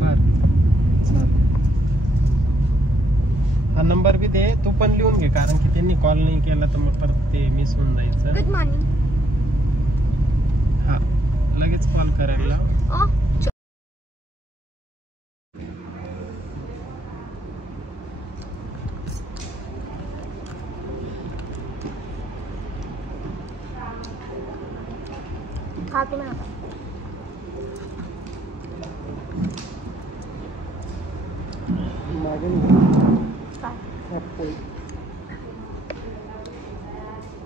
बर हा नंबर बी दे, तू पण लिहून घे, कारण की त्यांनी कॉल नाही केला तर मग परत ते मिस होऊन जायचं. Good morning. हा लगेच कॉल करायला.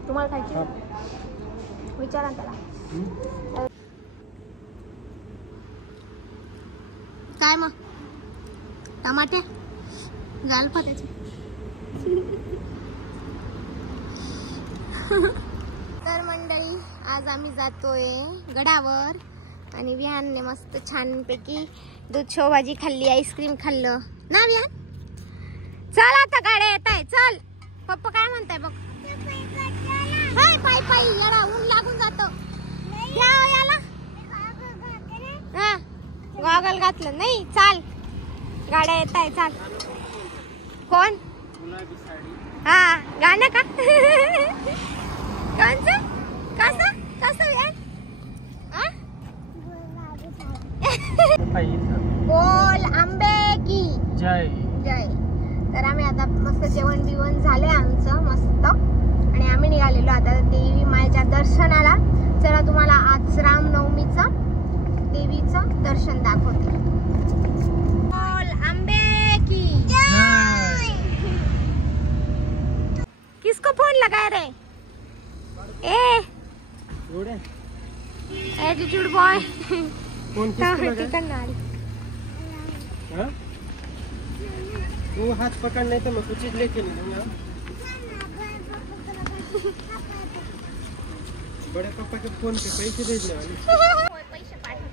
तुम्हाला खायची विचारा त्याला. काय मग टमाटे घाल त्याचे. तर मंडळी आज आम्ही जातोय गडावर आणि विहानने मस्त छानपैकी दूध शेवभाजी खाल्ली, आईस्क्रीम खाल्लं ना विहान. चल आता गाड्या येत आहे, चल. पप्पा काय म्हणताय बघ. हाय पाय पाय याला ऊन लागून जातो. याला हा गॉगल घातलं नाही. चाल गाड्या येत आहे, चाल. कोण हा गाणं का कोणचं कसं कसं विहान. बोल आंबे की जय जय. तर आम्ही आता मस्त जेवण बिवण झालंय आमचं मस्त आणि आम्ही निघालेलो आता देवी मायेच्या दर्शनाला. चला तुम्हाला आज रामनवमीचं देवीचं दर्शन दाखवते. बोल आंबे की जय. किसको फोन लगाए रे ए एटीट्यूड बॉय. कौन वो हाथ पकड़ने तो मैं कुछ चीज लेके नहीं दूंगा. बड़े पापा के फोन पे पैसे भेजने वाले. पैसे पाठव.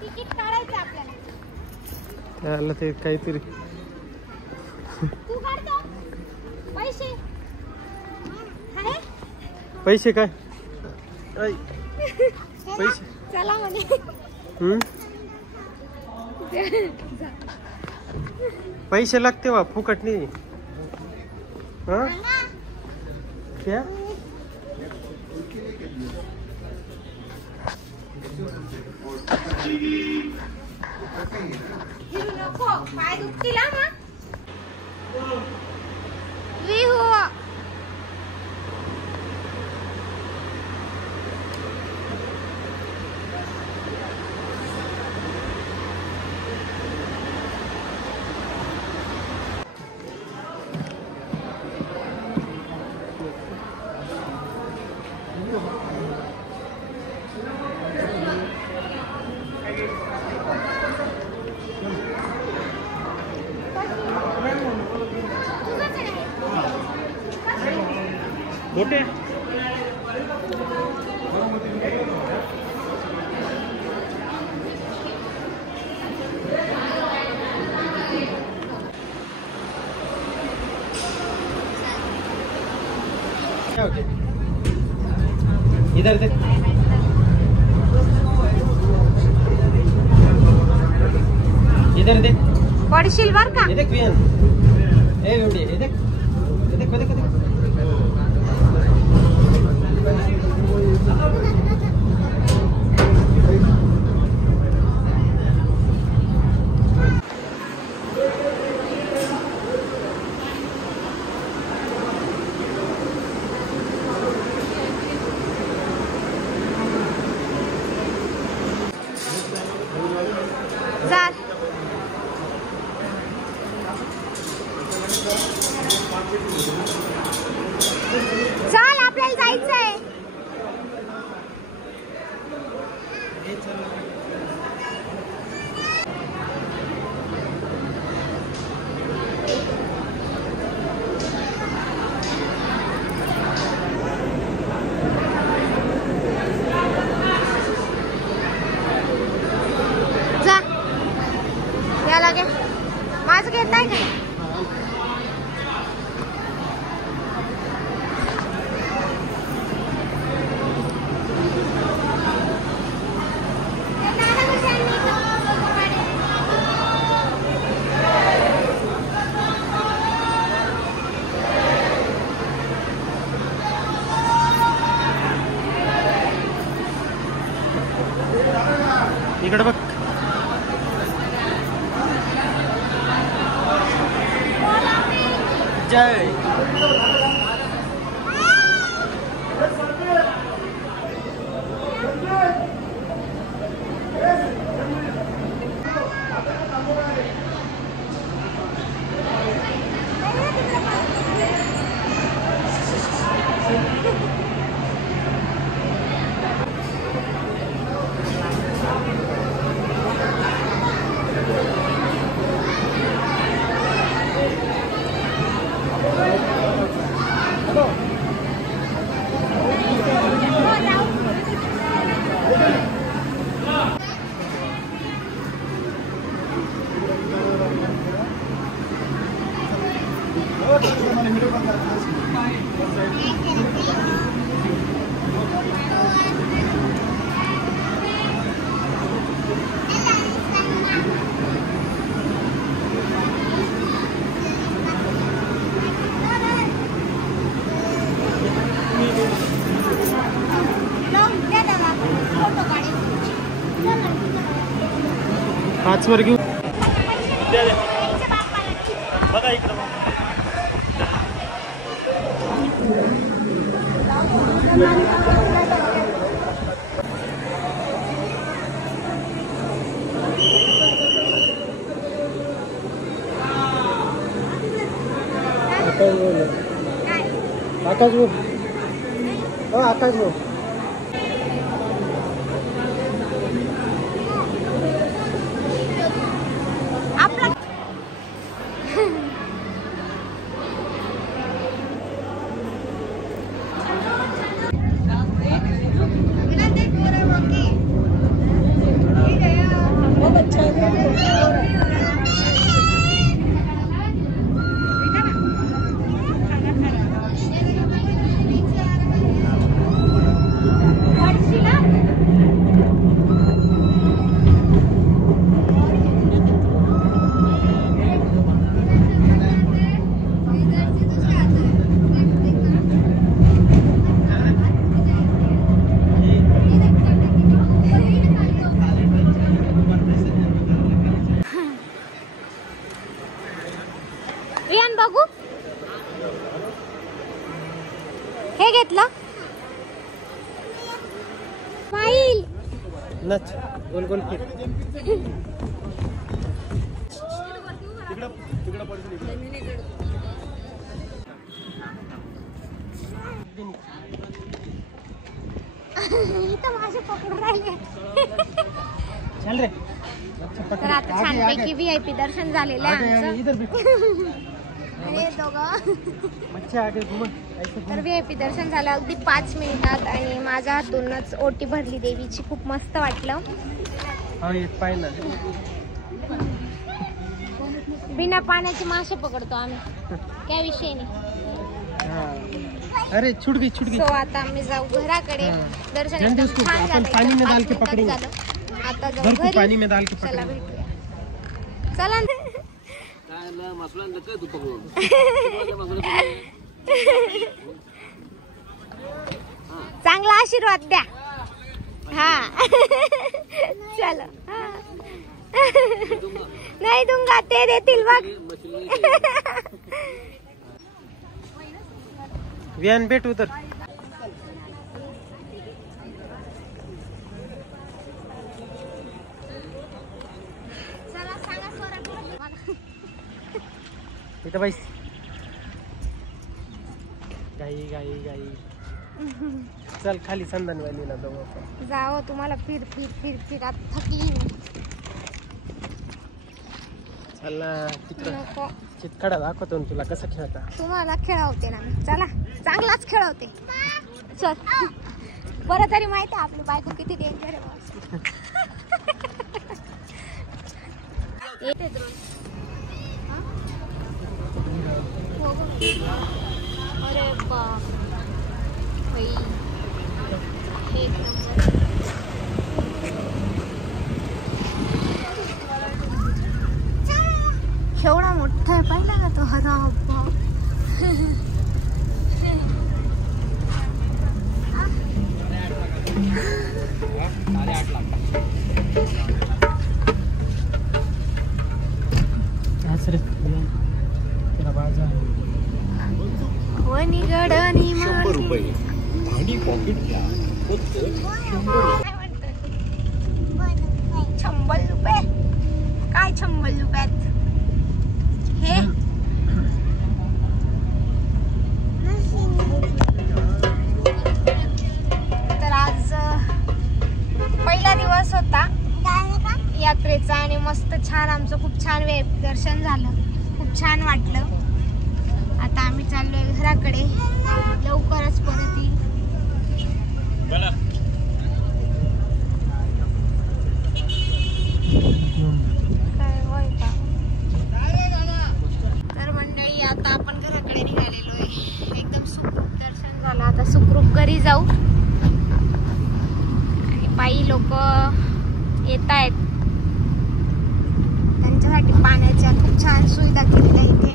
तिकीट काढायचं आपल्याला. त्याला ते काहीतरी तू काढतो पैसे. पैसे काय पैसे चला म्हणे. पैसे लागते वा फुकट नहीं. हाँ क्या नको पाय दुखतील मग. मोटे इधर देख. इधर देख पडशील बर का. ये देख विहान. ए बेवडी ये देख ये देख देख देख. चल आपल्याला जायचंय. जा या लागे माझं घेताय का. इकडे बघ. जय. पाच वर घेऊ. बघा इकडं. आकाश भाऊ. हो आकाश भाऊ. बघू हे घेतलं फाईल नच गोल गोल फिर. इथं माझे पकडून राहिले. चल रे. तर आता छानपैकी VIP दर्शन झालेलं आहे आमचं. हे दोघं तर VIP दर्शन झालं अगदी 5 मिनिटात आणि माझ्या हातूनच ओटी भरली देवीची. खूप मस्त वाटलं. बिना पाण्याचे मासे पकडतो आम्ही, काय विषय नाही. अरे छूट गई छूट गई. सो आता आम्ही जाऊ घराकडे. दर्शन एकदम छान झालं. पानी में डाल के पकड़ेंगे. आता जाऊ घरी. पानी में डाल के चला भेटूया. चला चांगला आशीर्वाद द्या. हा चलो. नाही दूंगा ते देतील बघ. व्यान भेट उतर. इथं बाईस. गाई गाई गाई. चल खाली संदन व्हॅलीला जाऊ. जाओ तुम्हाला फिर फिर फिर फिर आता थकली. चल ना तिकडं नको. चितकडा दाखवतो तुला कसं खेळता. तुम्हाला खेळवते ना. चला चांगलाच खेळवते. चल बरं तरी माहिती आहे आपली बायको किती डेंजर आहे. येते अरे बाप एक नंबर. केवढा मोठा आहे पाहिला का तो. हरा बाप. $8 लाख. गडणी गडणी 100 रुपये भाडी पॉकेट घ्या फक्त 100 रुपये काय 100 रुपयात हे तर आज पहिला दिवस होता यात्रेचा आणि मस्त छान आमचं खूप छान दर्शन झालं, खूप छान वाटलं. आता आम्ही चाललोय घराकडे, लवकरच परत येईल. तर मंडळी आता आपण घराकडे निघालेलो आहे. एकदम सुखरूप दर्शन झालं. आता सुखरूप घरी जाऊ. आणि बाई लोक येत आहेत, त्यांच्यासाठी पाण्याच्या खूप छान सुविधा केलेल्या इथे.